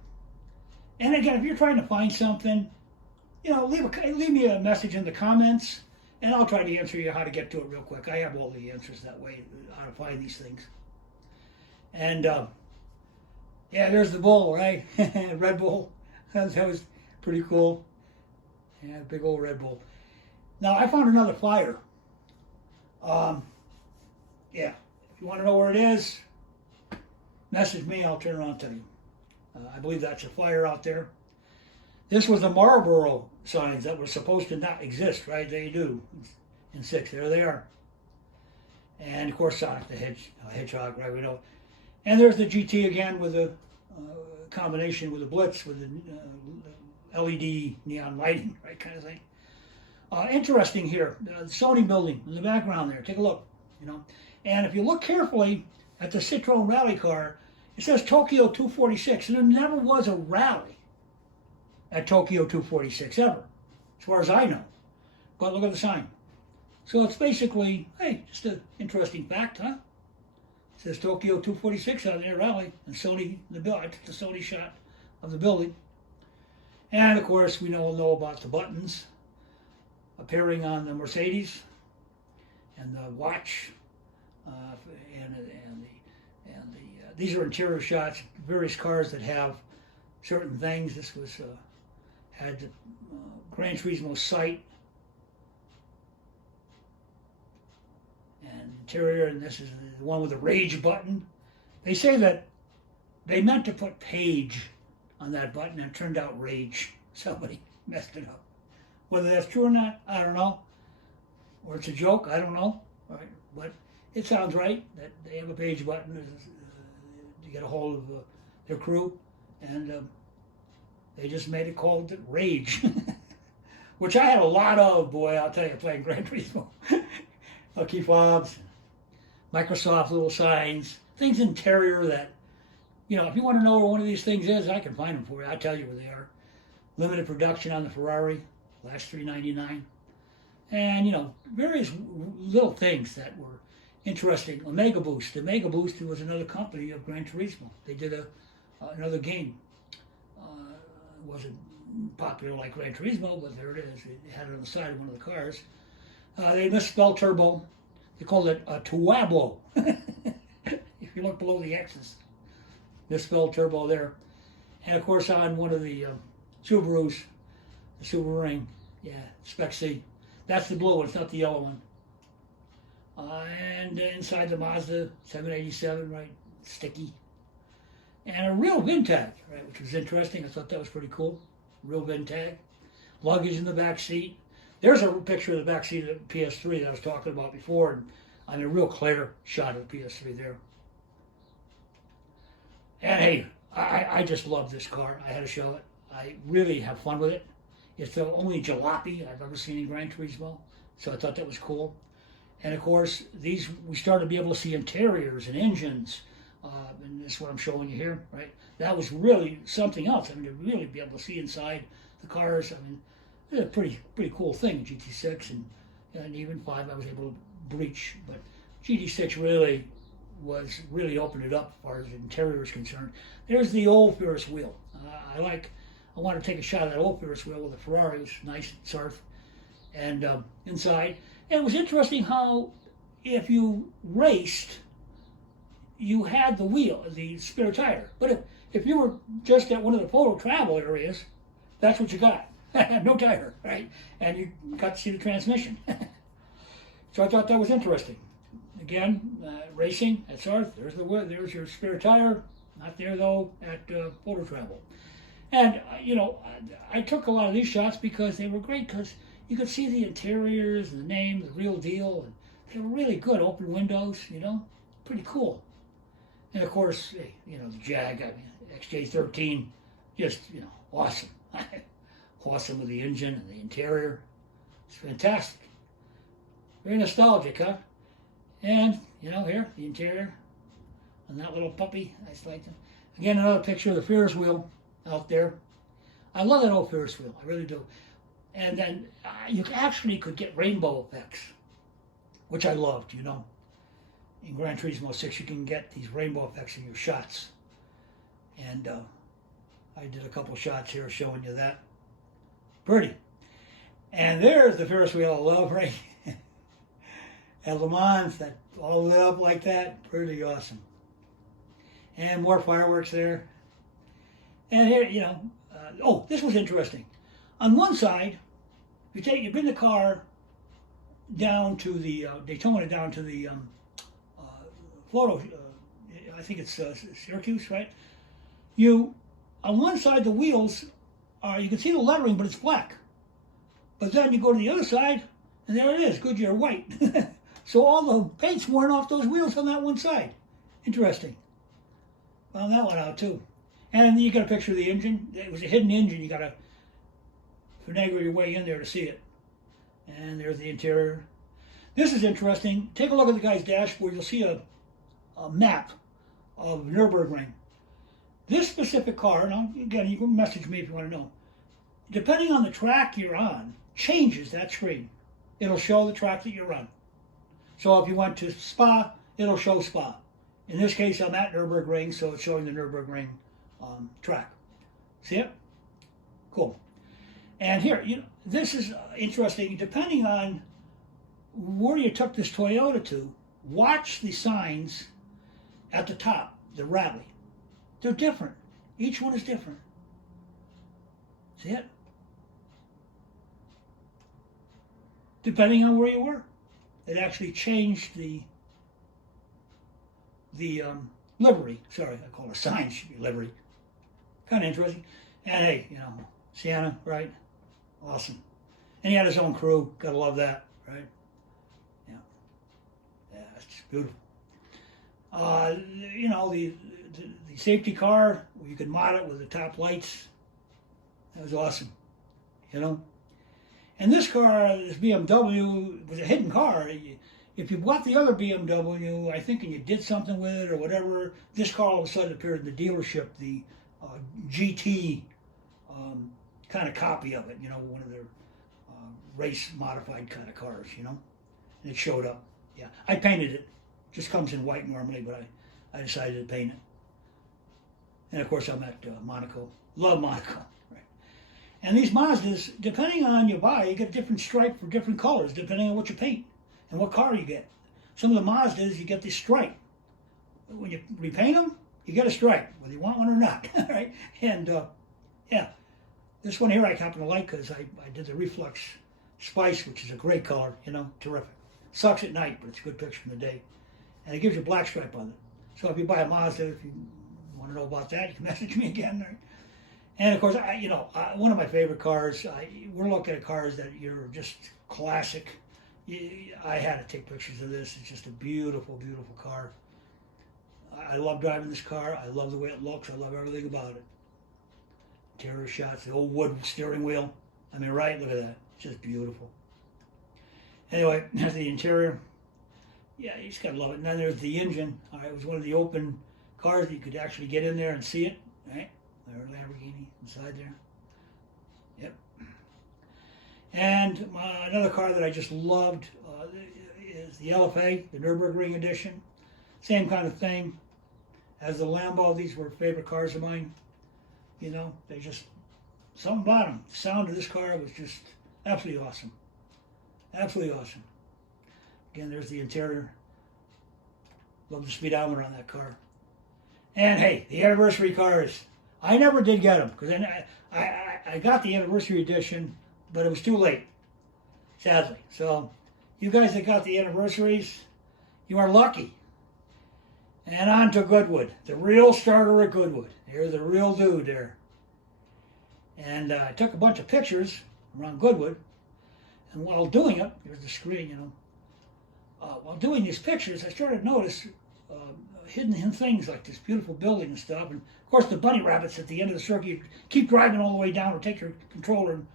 And again, if you're trying to find something, you know, leave me a message in the comments, and I'll try to answer you how to get to it real quick. I have all the answers that way, how to find these things. And yeah, there's the bull, right? Red Bull. That was pretty cool. Yeah, big old Red Bull. Now, I found another fire. Yeah, if you want to know where it is, message me, I'll turn around and tell you. I believe that's a fire out there. This was the Marlboro signs that were supposed to not exist, right? They do. In 6, there they are. And of course, Sonic the Hedgehog, right? We know. And there's the GT again with a combination with the Blitz, with the LED neon lighting, right, kind of thing. Interesting here, the Sony building in the background there. Take a look, you know. And if you look carefully at the Citroen rally car, it says Tokyo 246. And there never was a rally at Tokyo 246 ever, as far as I know. But look at the sign. So it's basically, hey, just an interesting fact, huh? It says Tokyo 246 on their rally, and Sony, I took the Sony shot of the building. And of course, we all know about the buttons appearing on the Mercedes and the watch, these are interior shots, various cars that have certain things. This was had the Gran Turismo sight and interior, and this is the one with the rage button. They say that they meant to put page on that button and it turned out rage. Somebody messed it up. Whether that's true or not, I don't know. Or it's a joke, I don't know. Right? But it sounds right that they have a page button to get a hold of their crew, and they just made it called Rage, which I had a lot of, boy, I'll tell you, playing Gran Turismo. Key fobs, Microsoft little signs, things interior that, you know, if you want to know where one of these things is, I can find them for you. I'll tell you where they are. Limited production on the Ferrari, last $399. And, you know, various little things that were interesting. Omega Boost. Omega Boost was another company of Gran Turismo. They did another game. It wasn't popular like Gran Turismo, but there it is. They had it on the side of one of the cars. They misspelled turbo. They called it a Tuabo. If you look below the X's, misspelled turbo there. And of course, on one of the Subarus, the Subaru Ring, yeah, Spec C. That's the blue one. It's not the yellow one. And inside the Mazda 787, right, sticky. And a real VIN tag, right, which was interesting. I thought that was pretty cool. Real VIN tag. Luggage in the back seat. There's a picture of the back seat of the PS3 that I was talking about before. And I mean, a real clear shot of the PS3 there. And hey, I just love this car. I had to show it. I really have fun with it. It's the only jalopy I've ever seen in Gran Turismo. So I thought that was cool. And of course, these we started to be able to see interiors and engines. And this is what I'm showing you here, right? That was really something else. I mean, to really be able to see inside the cars. I mean, it's a pretty cool thing. GT6 and even 5 I was able to breach. But GT6 really opened it up as far as the interior is concerned. There's the old Ferris wheel. I want to take a shot of that old Ferris wheel with a Ferrari. It was nice, surf, and inside. And it was interesting how if you raced, you had the wheel, the spare tire. But if you were just at one of the photo travel areas, that's what you got. No tire, right? And you got to see the transmission. So I thought that was interesting. Again, racing at Sarth, there's your spare tire. Not there though at photo travel. And you know, I took a lot of these shots because they were great because you could see the interiors and the name, the real deal, and they were really good. Open windows, you know, pretty cool. And of course, you know, the Jag, I mean, XJ13, just, you know, awesome. Awesome with the engine and the interior. It's fantastic. Very nostalgic, huh? And, you know, here, the interior. And that little puppy, I just like it. Again, another picture of the Ferris wheel out there. I love that old Ferris wheel, I really do. And then you actually could get rainbow effects, which I loved, you know. In Gran Turismo 6, you can get these rainbow effects in your shots. And I did a couple shots here showing you that. Pretty. And there's the Ferris wheel I love, right? At Le Mans, that all lit up like that, pretty awesome. And more fireworks there. And here, you know, oh, this was interesting. On one side, you bring the car down to the Daytona, down to the photo. I think it's Syracuse, right? On one side, the wheels are, you can see the lettering, but it's black. But then you go to the other side, and there it is, Goodyear white. So all the paint's worn off those wheels on that one side. Interesting. Found that one out too. And you got a picture of the engine. It was a hidden engine. You got to finagle your way in there to see it. And there's the interior. This is interesting. Take a look at the guy's dashboard. You'll see a map of Nürburgring. This specific car, now again, you can message me if you want to know, depending on the track you're on, changes that screen. It'll show the track that you're on. So if you went to Spa, it'll show Spa. In this case, I'm at Nürburgring, so it's showing the Nürburgring track. See it? Cool. And here, you know, this is interesting. Depending on where you took this Toyota to, watch the signs at the top, the rally. They're different. Each one is different. See it? Depending on where you were. It actually changed the livery. Sorry, I call it a sign, should be livery. Kind of interesting. And hey, you know, Sienna, right? Awesome. And he had his own crew. Gotta love that, right? Yeah. Yeah, it's just beautiful. You know, the safety car, you could mod it with the top lights. That was awesome, you know. And this car, this BMW, was a hidden car. If you bought the other BMW, I think, and you did something with it or whatever, this car all of a sudden appeared in the dealership, the GT kind of copy of it, you know, one of their race modified kind of cars, you know. And it showed up. Yeah, I painted it. Just comes in white normally, but I decided to paint it. And of course I'm at Monaco. Love Monaco. Right. And these Mazdas, depending on you buy, you get different stripe for different colors, depending on what you paint and what car you get. Some of the Mazdas, you get this stripe. When you repaint them, you get a stripe, whether you want one or not, right? And yeah, this one here I happen to like because I did the Reflex Spice, which is a great color, you know, terrific. Sucks at night, but it's a good picture from the day. And it gives you a black stripe on it. So if you buy a Mazda, if you want to know about that, you can message me again. Right? And of course, one of my favorite cars, we're looking at cars that are just classic. I had to take pictures of this. It's just a beautiful, beautiful car. I love driving this car. I love the way it looks. I love everything about it. Interior shots, the old wood steering wheel. I mean, right? Look at that. It's just beautiful. Anyway, there's the interior. Yeah, you just gotta love it. And then there's the engine. All right, it was one of the open cars that you could actually get in there and see it. Right? There's Lamborghini inside there. Yep. And another car that I just loved is the LFA, the Nürburgring edition. Same kind of thing as the Lambo. These were favorite cars of mine. You know, they just, something about them. The sound of this car was just absolutely awesome. Absolutely awesome. Again, there's the interior. Love the speedometer on that car. And hey, the anniversary cars. I never did get them because I got the anniversary edition, but it was too late, sadly. So you guys that got the anniversaries, you are lucky. And on to Goodwood, the real starter at Goodwood. Here's the real dude there. And I took a bunch of pictures around Goodwood. And while doing it, here's the screen, you know. While doing these pictures, I started to notice hidden things like this beautiful building and stuff. And of course, the bunny rabbits at the end of the circuit. You keep driving all the way down or take your controller and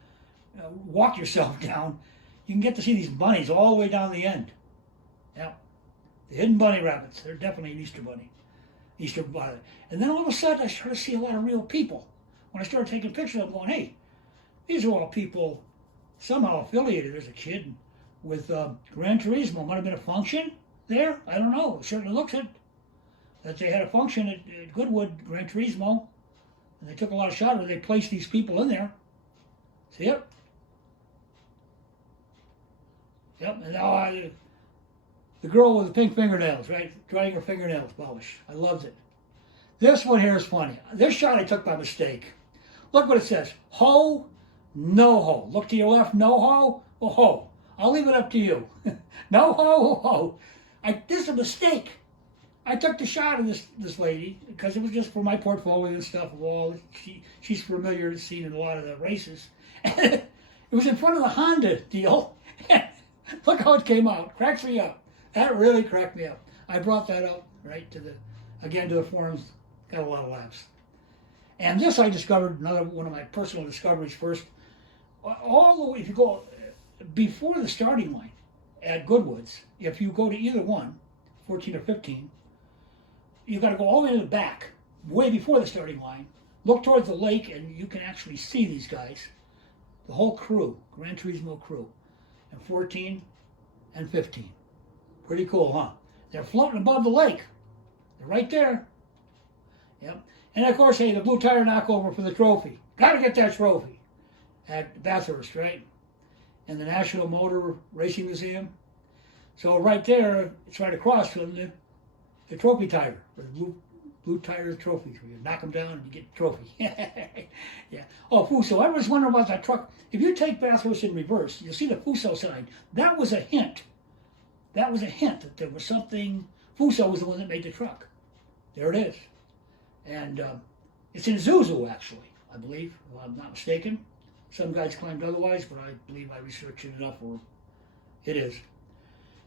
walk yourself down. You can get to see these bunnies all the way down the end. Yeah. The hidden bunny rabbits, they're definitely an Easter bunny. Easter bunny. And then all of a sudden I started to see a lot of real people. When I started taking pictures, I'm going, hey, these are all people somehow affiliated. There's a kid with Gran Turismo. Might have been a function there. I don't know. It certainly looks it. That they had a function at Goodwood, Gran Turismo. And they took a lot of shots where they placed these people in there. See it? Yep. And now the girl with the pink fingernails, right? Drying her fingernails polish. I loved it. This one here is funny. This shot I took by mistake. Look what it says. Ho, no ho. Look to your left, no ho, or ho. I'll leave it up to you. No ho, ho. This is a mistake. I took the shot of this lady because it was just for my portfolio and stuff. She's familiar, seen in a lot of the races. It was in front of the Honda deal. Look how it came out. Cracks me up. That really cracked me up. I brought that up right to the forums. Got a lot of laughs. And this I discovered, another one of my personal discoveries first. All the way, if you go before the starting line at Goodwood's, if you go to either one, 14 or 15, you got to go all the way to the back, way before the starting line, look towards the lake, and you can actually see these guys, the whole crew, Gran Turismo crew, and 14 and 15. Pretty cool, huh? They're floating above the lake. They're right there. Yep. And of course, hey, the blue tire knockover for the trophy. Got to get that trophy at Bathurst, right? And the National Motor Racing Museum. So right there, it's right across from the trophy tire, or the blue tire trophies, where you knock them down and you get the trophy. Yeah. Oh, Fuso. I was wondering about that truck. If you take Bathurst in reverse, you'll see the Fuso sign. That was a hint. That was a hint that there was something. Fuso was the one that made the truck. There it is. And it's in Zuzu, actually, I believe, if I'm not mistaken. Some guys claimed otherwise, but I believe I researched it enough where it is.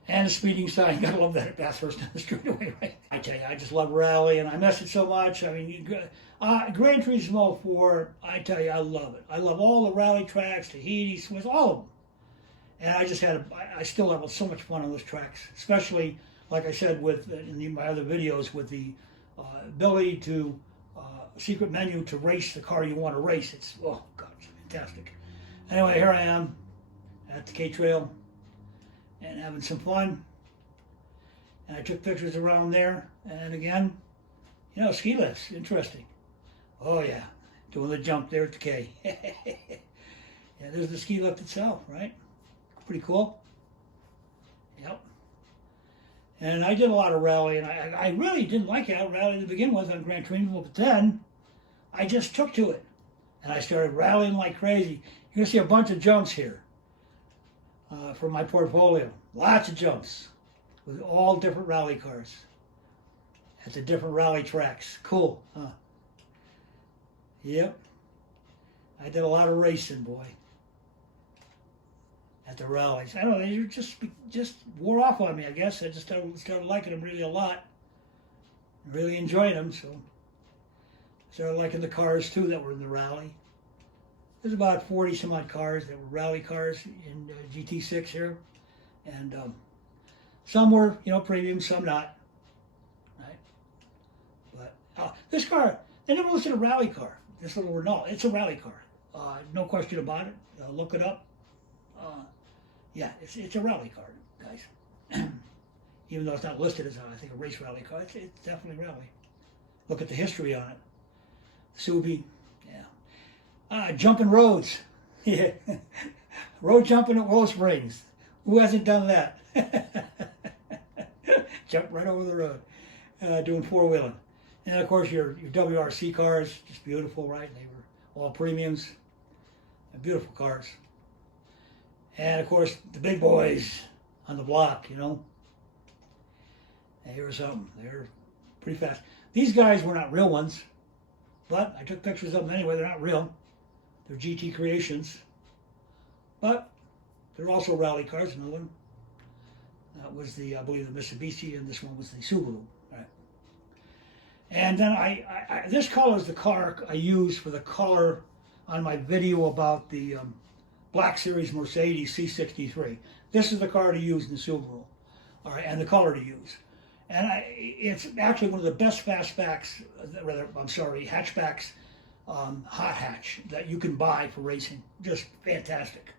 And the speeding sign, gotta love that at Bathurst on the straightaway, right? I tell you, I just love rally, and I miss it so much. I mean, Gran Turismo 4, I tell you, I love it. I love all the rally tracks, Tahiti, Swiss, all of them. And I still have so much fun on those tracks, especially, like I said, with in my other videos, with the ability to secret menu to race the car you want to race. It's, oh God, it's fantastic. Anyway, here I am at the K-Trail and having some fun. And I took pictures around there. And again, you know, ski lifts, interesting. Oh yeah, doing the jump there at the K. Yeah, there's the ski lift itself, right? Pretty cool. Yep. And I did a lot of rallying. I really didn't like out rallying to begin with on Gran Turismo, but then I just took to it. And I started rallying like crazy. You're going to see a bunch of jumps here from my portfolio. Lots of jumps with all different rally cars at the different rally tracks. Cool, huh? Yep. I did a lot of racing, boy, at the rallies. I don't know, they just wore off on me, I guess. I just started liking them really a lot. Really enjoying them, so I started liking the cars too that were in the rally. There's about 40 some odd cars that were rally cars in GT6 here. And some were, you know, premium, some not. Right? But this car, they never listed a rally car. This little Renault, it's a rally car. No question about it. Look it up. Yeah, it's a rally car, guys. Even though it's not listed as, I think, a race rally car, it's definitely rally. Look at the history on it. Subi, yeah. Jumping roads. Yeah. Road jumping at Willow Springs. Who hasn't done that? Jump right over the road. Doing four-wheeling. And of course your WRC cars, just beautiful, right? They were all premiums. Beautiful cars. And of course the big boys on the block, you know. And here's something. They're pretty fast. These guys were not real ones, but I took pictures of them anyway. They're not real. They're GT creations. But they're also rally cars. Another one. That was the, I believe, the Mitsubishi, and this one was the Subaru. Right. And then this color is the car I used for the color on my video about the Black Series Mercedes C63. This is the car to use in the Subaru, all right, and the color to use. And it's actually one of the best hatchbacks, hot hatch that you can buy for racing. Just fantastic.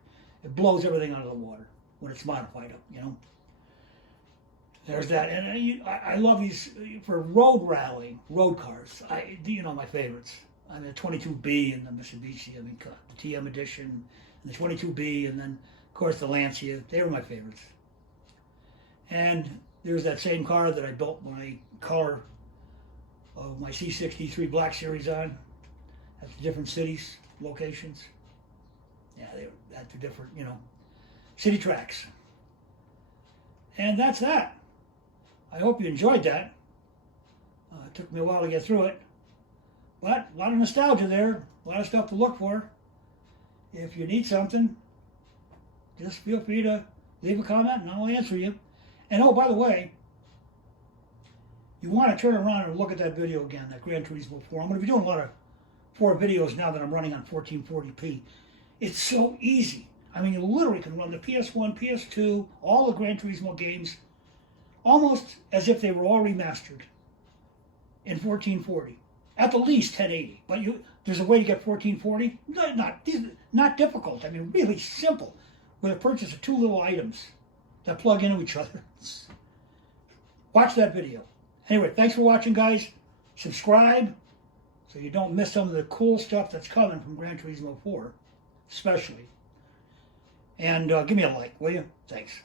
It blows everything out of the water when it's modified up, you know. There's that, and I love these for road rallying, road cars. You know my favorites. I mean, the 22B and the Mitsubishi. I mean, the TM edition and the 22B, and then of course the Lancia. They were my favorites. And there's that same car that I built my color of my C63 Black Series on at the different cities, locations. Yeah, they were at the different, you know, city tracks. And that's that. I hope you enjoyed that. It took me a while to get through it. But a lot of nostalgia there, a lot of stuff to look for. If you need something, just feel free to leave a comment and I'll answer you. And oh, by the way, you want to turn around and look at that video again, that Gran Turismo 4. I'm going to be doing a lot of 4 videos now that I'm running on 1440p. It's so easy. I mean, you literally can run the PS1, PS2, all the Gran Turismo games, almost as if they were all remastered in 1440. At the least 1080. But there's a way to get 1440. Not difficult. I mean, really simple. With a purchase of 2 little items that plug into each other. Watch that video. Anyway, thanks for watching, guys. Subscribe so you don't miss some of the cool stuff that's coming from Gran Turismo 4, especially. And give me a like, will you? Thanks.